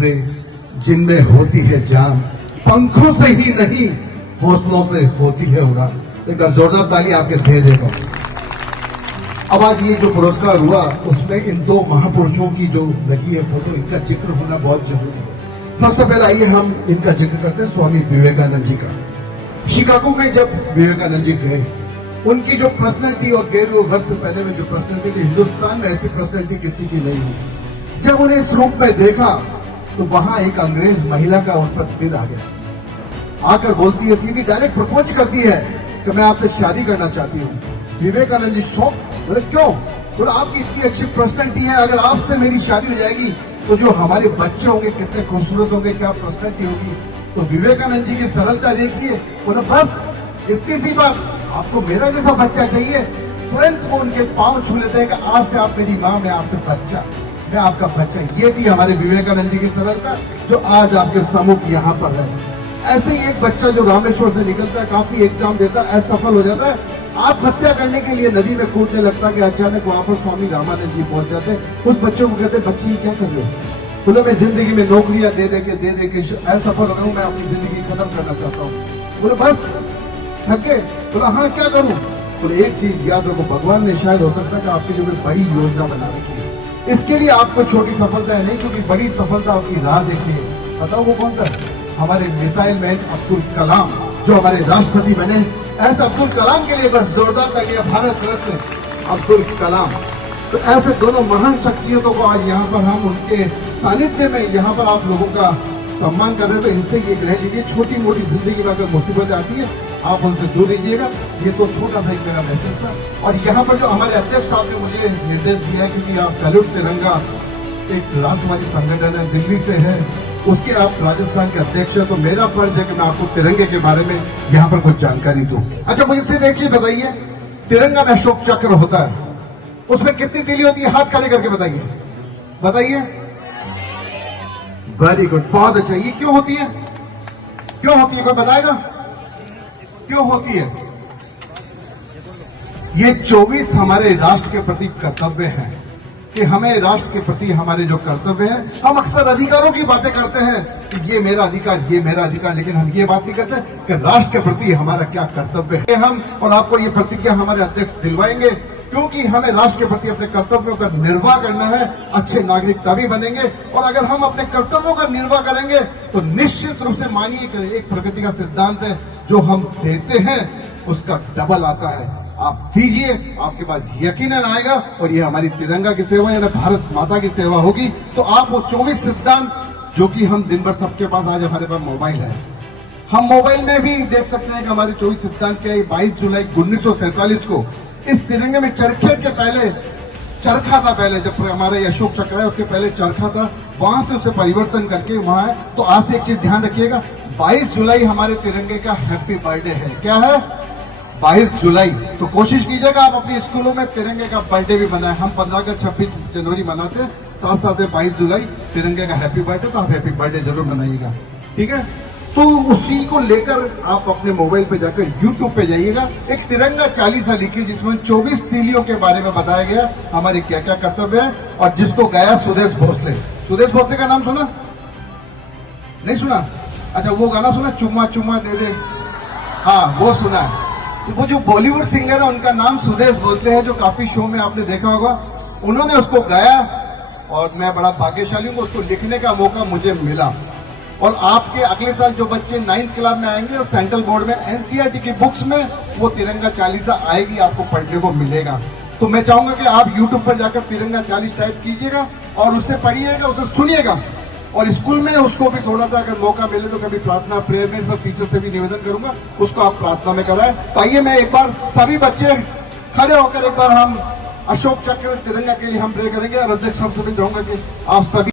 उड़े जिनमें होती है जान, पंखों से ही नहीं हौसलों से होती है उड़ान। एक जोरदार ताली आपके दे देगा। अब आज ये जो पुरस्कार हुआ उसमें इन दो महापुरुषों की जो लगी है फोटो, इनका जिक्र होना बहुत जरूरी है। सबसे पहले आइए हम इनका जिक्र करते हैं, स्वामी विवेकानंद जी का। शिकागो में जब विवेकानंद जी गए, उनकी जो पर्सनैलिटी और 1.5 वर्ष पहले में जो पर्सनैलिटी थी, हिंदुस्तान में ऐसी पर्सनैलिटी किसी की नहीं हुई। जब उन्हें इस रूप में देखा तो वहां एक अंग्रेज महिला का उन पर दिल आ गया। आकर बोलती है, सीधी डायरेक्ट प्रपोज करती है कि मैं आपसे शादी करना चाहती हूँ। विवेकानंद जी शौक, बोले क्यों? बोले आपकी इतनी अच्छी पर्सनैलिटी है, अगर आपसे मेरी शादी हो जाएगी तो जो हमारे बच्चे होंगे कितने खूबसूरत होंगे, क्या पर्सनैलिटी होगी। तो विवेकानंद जी की सरलता देखिए, बोले बस इतनी सी बात, आपको मेरा जैसा बच्चा चाहिए। तुरंत वो उनके पांव छू लेते हैं कि आज से आप मेरी माँ, मैं आपसे बच्चा, मैं आपका बच्चा। ये थी हमारे विवेकानंद जी की सरलता जो आज आपके सम्मुख यहाँ पर है। ऐसे ही एक बच्चा जो रामेश्वर से निकलता है, काफी एग्जाम देता है, असफल हो जाता है, आत्महत्या करने के लिए नदी में कूदने लगता है कि अचानक वहां पर स्वामी रामानंद जी पहुंच जाते। उस बच्चों को कहते, बच्ची क्या कर रहे हो? बोले मैं जिंदगी में नौकरियां दे दे के असफल हो गया हूं, मैं अपनी जिंदगी खत्म करना चाहता हूँ। बोले बस थक गए? बोला हाँ क्या करूं? बोले एक चीज याद रखो, भगवान ने शायद हो सकता है कि आपकी जो बड़ी योजना बना रखी है, इसके लिए आपको छोटी सफलता है नहीं, क्योंकि बड़ी सफलता आपकी राह देखी है। बताओ वो कौन था? हमारे मिसाइल मैन अब्दुल कलाम, जो हमारे राष्ट्रपति बने। ऐसे अब्दुल कलाम के लिए बस जोरदार तालियां भारत रत्न अब्दुल कलाम। तो ऐसे दोनों महान शख्सियतों को आज यहाँ पर हम उनके सानिध्य में यहाँ पर आप लोगों का सम्मान कर रहे हैं। तो इनसे ये कह दीजिए, छोटी मोटी जिंदगी में अगर मुसीबत आती है आप उनसे दूर रहिएगा। ये तो छोटा सा एक मेरा मैसेज था। और यहाँ पर जो हमारे अध्यक्ष साहब ने मुझे निर्देश दिया है, क्योंकि आप सैल्यूट तिरंगा एक राष्ट्रवादी संगठन है, दिल्ली से है, उसके आप राजस्थान के अध्यक्ष हैं, तो मेरा फर्ज है कि मैं आपको तिरंगे के बारे में यहाँ पर कुछ जानकारी दूं। अच्छा मुझे सिर्फ एक चीज बताइए, तिरंगा में अशोक चक्र होता है, उसमें कितनी तीली होती है? हाथ खड़े करके बताइए, बताइए। वेरी गुड, बहुत अच्छा। ये क्यों होती है? क्यों होती है, कोई बताएगा क्यों होती है? ये 24 हमारे राष्ट्र के प्रति कर्तव्य है कि हमें राष्ट्र के प्रति हमारे जो कर्तव्य है, हम अक्सर अधिकारों की बातें करते हैं कि ये मेरा अधिकार, ये मेरा अधिकार, लेकिन हम ये बात नहीं करते कि राष्ट्र के प्रति हमारा क्या कर्तव्य है। हम और आपको ये प्रतिज्ञा हमारे अध्यक्ष दिलवाएंगे, क्योंकि हमें राष्ट्र के प्रति अपने कर्तव्यों का निर्वाह करना है। अच्छे नागरिक तभी बनेंगे, और अगर हम अपने कर्तव्यों का निर्वाह करेंगे तो निश्चित रूप से मानिए कि एक प्रगति का सिद्धांत है, जो हम देते हैं उसका डबल आता है। आप दीजिए, आपके पास यकीनन आएगा, और ये हमारी तिरंगा की सेवा यानी भारत माता की सेवा होगी। तो आप वो 24 सिद्धांत जो कि हम दिन भर सबके पास, आज हमारे पास मोबाइल है, हम मोबाइल में भी देख सकते हैं कि हमारे 24 सिद्धांत क्या है। 22 जुलाई 1947 को इस तिरंगे में चरखे के पहले चरखा था, पहले जब हमारा अशोक चक्र है उसके पहले चरखा था, वहां से उसे परिवर्तन करके वहां है। तो आज से एक चीज ध्यान रखिएगा, 22 जुलाई हमारे तिरंगे का हैप्पी बर्थडे है। क्या है? 22 जुलाई। तो कोशिश कीजिएगा आप अपनी स्कूलों में तिरंगे का बर्थडे भी बनाएं। हम 15 अगस्त 26 जनवरी मनाते हैं, साथ साथ में 22 जुलाई तिरंगे का हैप्पी बर्थडे, तो आप हैप्पी बर्थडे जरूर मनाइएगा, ठीक है। तो उसी को लेकर आप अपने मोबाइल पे जाकर YouTube पे जाइएगा, एक तिरंगा चालीसा लिखिए जिसमें 24 तीलियों के बारे में बताया गया, हमारे क्या क्या कर्तव्य है, और जिसको गाया सुदेश भोसले। सुदेश भोसले का नाम सुना? नहीं सुना? अच्छा वो गाना सुना, चुम्मा चुम्मा दे दे? हाँ वो सुना है। तो वो जो बॉलीवुड सिंगर है उनका नाम सुदेश भोसले है, जो काफी शो में आपने देखा होगा, उन्होंने उसको गाया, और मैं बड़ा भाग्यशाली हूँ, उसको लिखने का मौका मुझे मिला। और आपके अगले साल जो बच्चे 9th क्लास में आएंगे और सेंट्रल बोर्ड में एनसीईआरटी की बुक्स में वो तिरंगा चालीसा आएगी, आपको पढ़ने को मिलेगा। तो मैं चाहूंगा कि आप YouTube पर जाकर तिरंगा 40 टाइप कीजिएगा और उससे पढ़िएगा, उसे सुनिएगा, और स्कूल में उसको भी थोड़ा सा अगर मौका मिले तो कभी प्रार्थना प्रेयर में, सब टीचर से भी निवेदन करूंगा उसको आप प्रार्थना में कराएं। तो आइए मैं एक बार सभी बच्चे खड़े होकर एक बार हम अशोक चक्र तिरंगा के लिए हम प्रे करेंगे, और अध्यक्ष साहब से भी चाहूंगा कि आप सभी